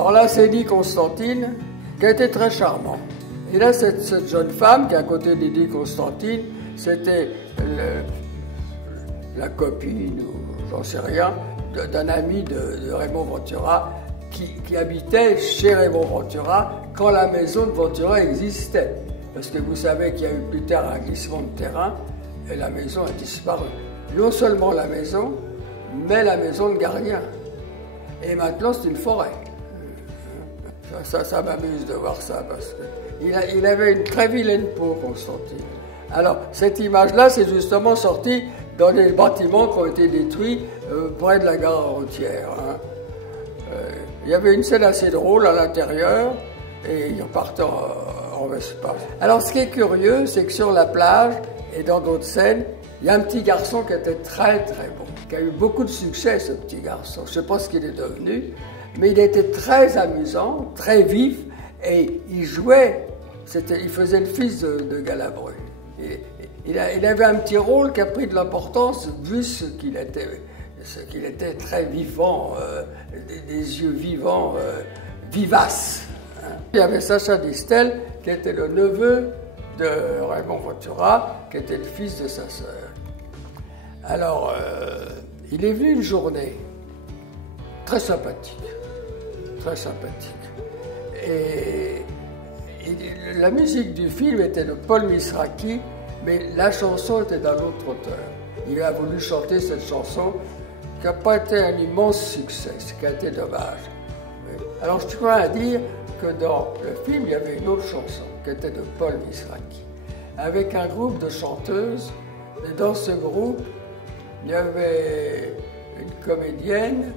Alors là, c'est Eddie Constantine, qui a été très charmant. Et là, cette jeune femme qui est à côté d'Eddie Constantine, c'était la copine, ou j'en sais rien, d'un ami de Raymond Ventura, qui habitait chez Raymond Ventura quand la maison de Ventura existait. Parce que vous savez qu'il y a eu plus tard un glissement de terrain et la maison a disparu. Non seulement la maison, mais la maison de gardien. Et maintenant, c'est une forêt. Ça m'amuse de voir ça parce qu'il avait une très vilaine peau, Constantine. Alors, cette image-là, c'est justement sorti dans les bâtiments qui ont été détruits près de la gare routière. Il y avait une scène assez drôle à l'intérieur et ils repartaient en Vespa. Alors, ce qui est curieux, c'est que sur la plage et dans d'autres scènes, il y a un petit garçon qui était très très bon, qui a eu beaucoup de succès, ce petit garçon. Je ne sais pas ce qu'il est devenu, mais il était très amusant, très vif, et il jouait, il faisait le fils de Galabru. Il avait un petit rôle qui a pris de l'importance, vu ce qu'il était très vivant, des yeux vivants, vivaces. Il y avait Sacha Distel, qui était le neveu de Raymond Ventura, qui était le fils de sa sœur. Alors, il est venu une journée très sympathique. Et la musique du film était de Paul Misraki, mais la chanson était d'un autre auteur. Il a voulu chanter cette chanson qui n'a pas été un immense succès, ce qui a été dommage. Alors je tiens à dire que dans le film, il y avait une autre chanson qui était de Paul Misraki, avec un groupe de chanteuses. Et dans ce groupe, il y avait une comédienne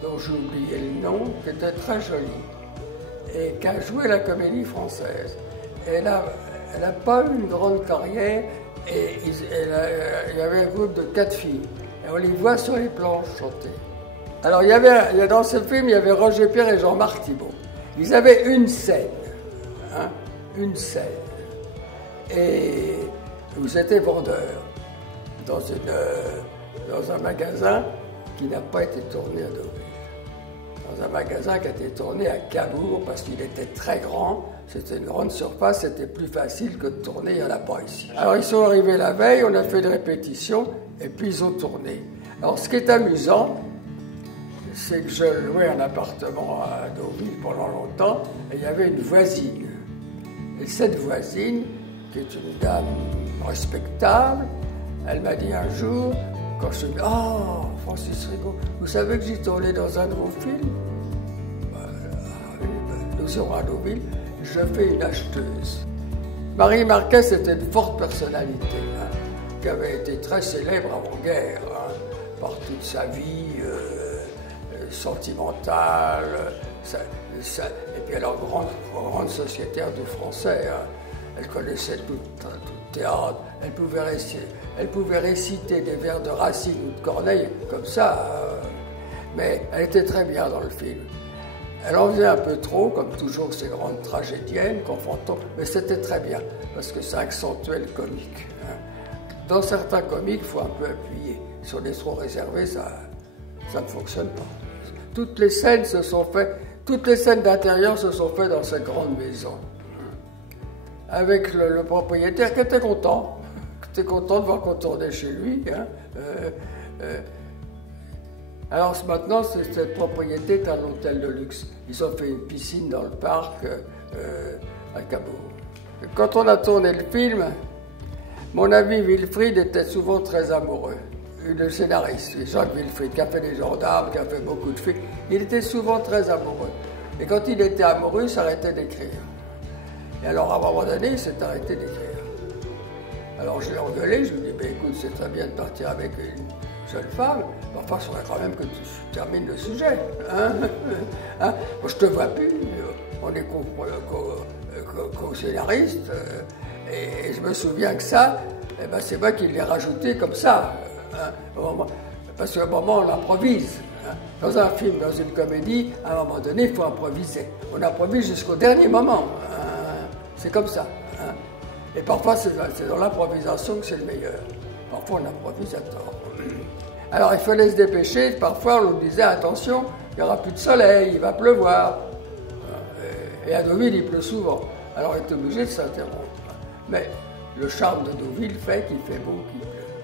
dont j'ai oublié le nom, qui était très jolie et qui a joué la comédie française. Elle n'a pas eu une grande carrière et il y avait un groupe de 4 filles. Et on les voit sur les planches chanter. Alors dans ce film, il y avait Roger Pierre et Jean-Marc Thibault. Ils avaient une scène, une scène. Et vous étiez vendeur dans un magasin qui n'a pas été tourné à Deauville. Dans un magasin qui a été tourné à Cabourg parce qu'il était très grand, c'était une grande surface, c'était plus facile que de tourner, il n'y en a pas ici. Alors ils sont arrivés la veille, on a fait des répétitions et puis ils ont tourné. Alors ce qui est amusant, c'est que je louais un appartement à Deauville pendant longtemps et il y avait une voisine. Et cette voisine, qui est une dame respectable, elle m'a dit un jour, quand je me dis « Oh, Francis Rigaud, vous savez que j'ai tourné dans un de vos films ?» Nous sommes à Deauville, je fais une acheteuse. Marie Marquez était une forte personnalité, qui avait été très célèbre avant-guerre, par toute sa vie sentimentale, et puis alors grande sociétaire du français. Elle connaissait tout le théâtre, elle pouvait réciter des vers de Racine ou de Corneille comme ça, mais elle était très bien dans le film. Elle en faisait un peu trop, comme toujours ces grandes tragédiennes, confrontons, mais c'était très bien, parce que ça accentuait le comique. Dans certains comiques, il faut un peu appuyer. Si on est trop réservé, ça ne fonctionne pas. Toutes les scènes d'intérieur se sont faites dans cette grande maison. Avec le propriétaire qui était content. Qui était content de voir qu'on tournait chez lui. Alors maintenant, cette propriété est un hôtel de luxe. Ils ont fait une piscine dans le parc à Cabourg. Quand on a tourné le film, mon ami Wilfried était souvent très amoureux. Le scénariste, Jacques Wilfried, qui a fait Les Gendarmes, qui a fait beaucoup de films, il était souvent très amoureux. Et quand il était amoureux, il s'arrêtait d'écrire. Et alors, à un moment donné, il s'est arrêté d'écrire. Alors, je l'ai engueulé, je lui ai dit, écoute, c'est très bien de partir avec une jeune femme, mais enfin, il faudrait quand même que tu termines le sujet. Moi, je te vois plus, on est co-scénariste, et je me souviens que ça, c'est moi qui l'ai rajouté comme ça. Parce qu'à un moment, on improvise. Dans un film, dans une comédie, à un moment donné, il faut improviser. On improvise jusqu'au dernier moment. C'est comme ça. Et parfois, c'est dans l'improvisation que c'est le meilleur. Parfois, on improvise à tort. Alors, il fallait se dépêcher. Parfois, on nous disait, attention, il n'y aura plus de soleil, il va pleuvoir. Et à Deauville, il pleut souvent. Alors, on est obligé de s'interrompre. Mais le charme de Deauville fait qu'il fait beau, qu'il pleut.